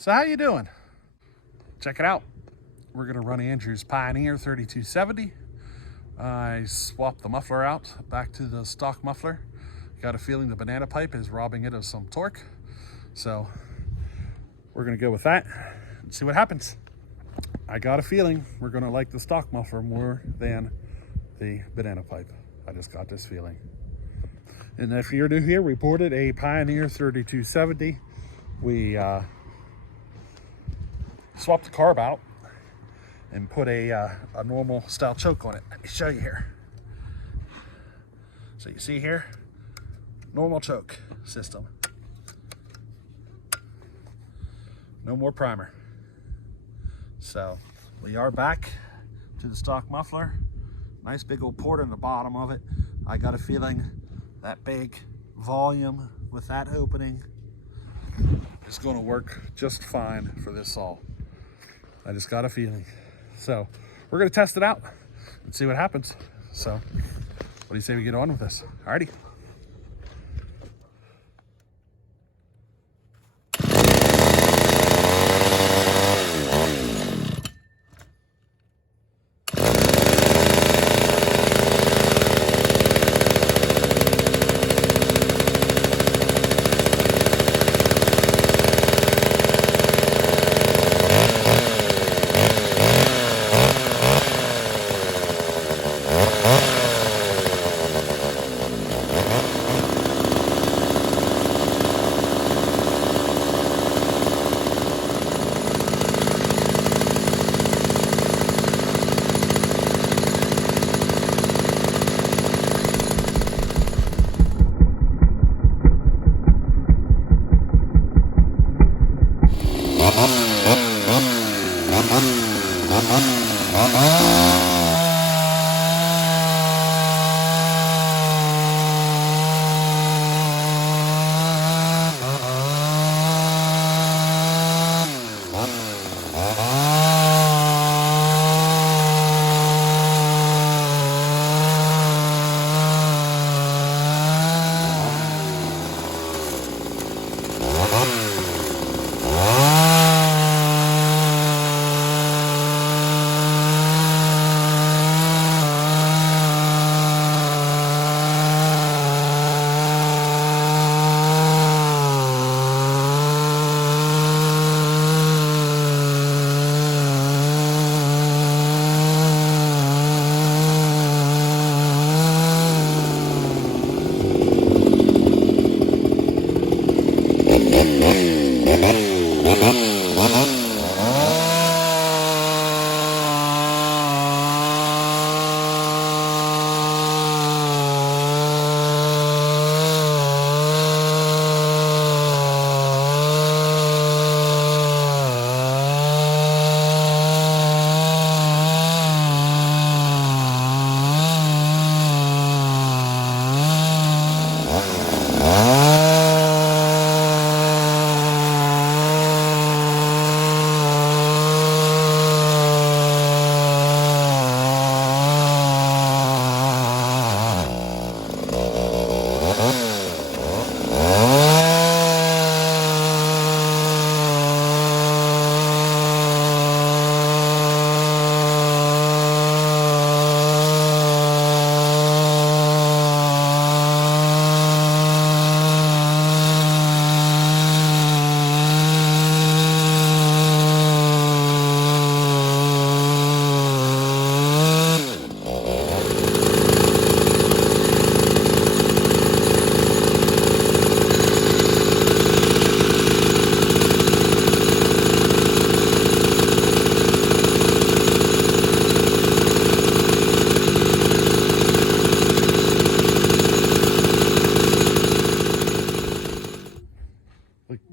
So how you doing? Check it out. We're gonna run Andrew's Pioneer 3270. I swapped the muffler out back to the stock muffler. Got a feeling the banana pipe is robbing it of some torque. So we're gonna go with that and see what happens. I got a feeling we're gonna like the stock muffler more than the banana pipe. I just got this feeling. And if you're new here, we boarded a Pioneer 3270. We swapped the carb out and put a normal style choke on it. Let me show you here. So you see here, normal choke system. No more primer. So we are back to the stock muffler. Nice big old port in the bottom of it. I got a feeling that big volume with that opening is going to work just fine for this saw. I just got a feeling. So we're going to test it out and see what happens. So what do you say we get on with this? Alrighty.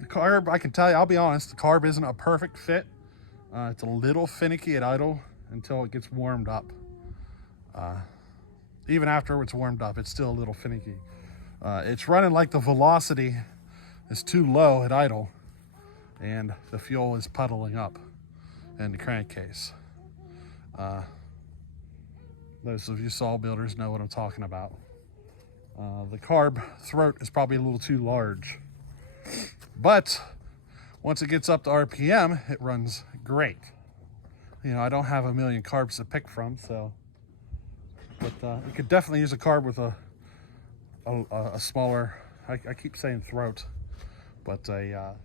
Carb, I can tell you, I'll be honest, the carb isn't a perfect fit. It's a little finicky at idle until it gets warmed up. Even after it's warmed up, it's still a little finicky. It's running like the velocity is too low at idle and the fuel is puddling up in the crankcase. Those of you saw builders know what I'm talking about. The carb throat is probably a little too large. But Once it gets up to RPM, it runs great. You know, I don't have a million carbs to pick from, so, but you could definitely use a carb with a smaller, I keep saying throat, but I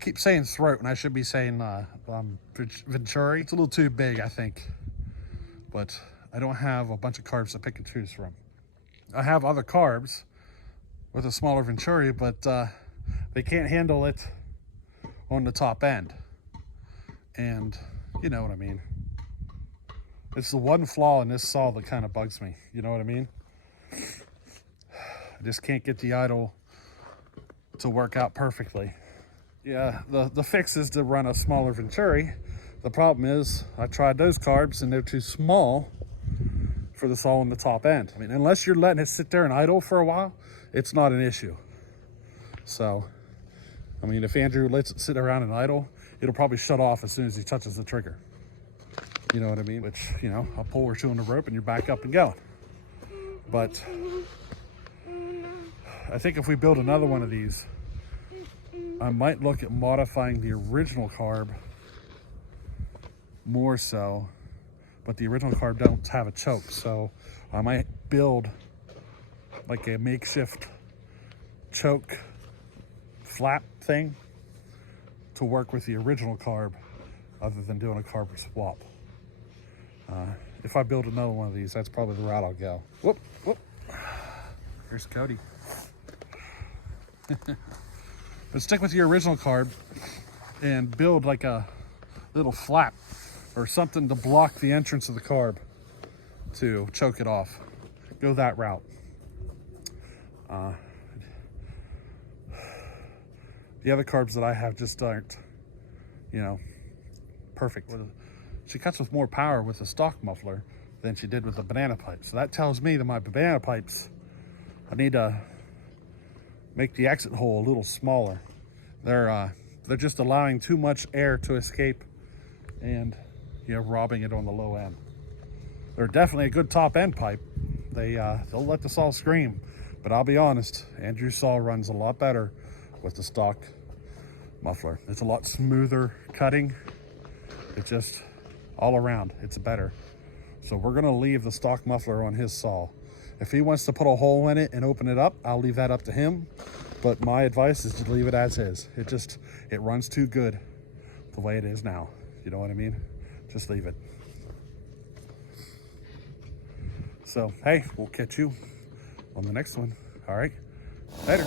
keep saying throat, and I should be saying Venturi. It's a little too big, I think, but I don't have a bunch of carbs to pick and choose from. I have other carbs with a smaller Venturi, but they can't handle it on the top end, and you know what I mean. It's the one flaw in this saw that kind of bugs me, you know what I mean. I just can't get the idle to work out perfectly. Yeah, the fix is to run a smaller Venturi. The problem is I tried those carbs and they're too small for the saw on the top end. I mean, unless you're letting it sit there and idle for a while, it's not an issue. So I mean, if Andrew lets it sit around and idle, it'll probably shut off as soon as he touches the trigger. You know what I mean? Which, you know, a pull or two on the rope and you're back up and going. But I think if we build another one of these, I might look at modifying the original carb more so, but the original carb don't have a choke. So I might build like a makeshift choke flap thing to work with the original carb other than doing a carb swap. If I build another one of these, that's probably the route I'll go. Whoop, whoop. Here's Cody. But stick with your original carb and build like a little flap or something to block the entrance of the carb to choke it off. Go that route. The other carbs that I have just aren't, you know, perfect. She cuts with more power with the stock muffler than she did with the banana pipe. So that tells me that my banana pipes, I need to make the exit hole a little smaller. They're just allowing too much air to escape and, you know, robbing it on the low end. They're definitely a good top end pipe. They'll let the saw scream, but I'll be honest, Andrew's saw runs a lot better with the stock muffler. It's a lot smoother cutting. It just, all around, it's better. So we're gonna leave the stock muffler on his saw. If he wants to put a hole in it and open it up, I'll leave that up to him. But my advice is to leave it as is. It runs too good the way it is now. You know what I mean? Just leave it. So, hey, we'll catch you on the next one. All right, later.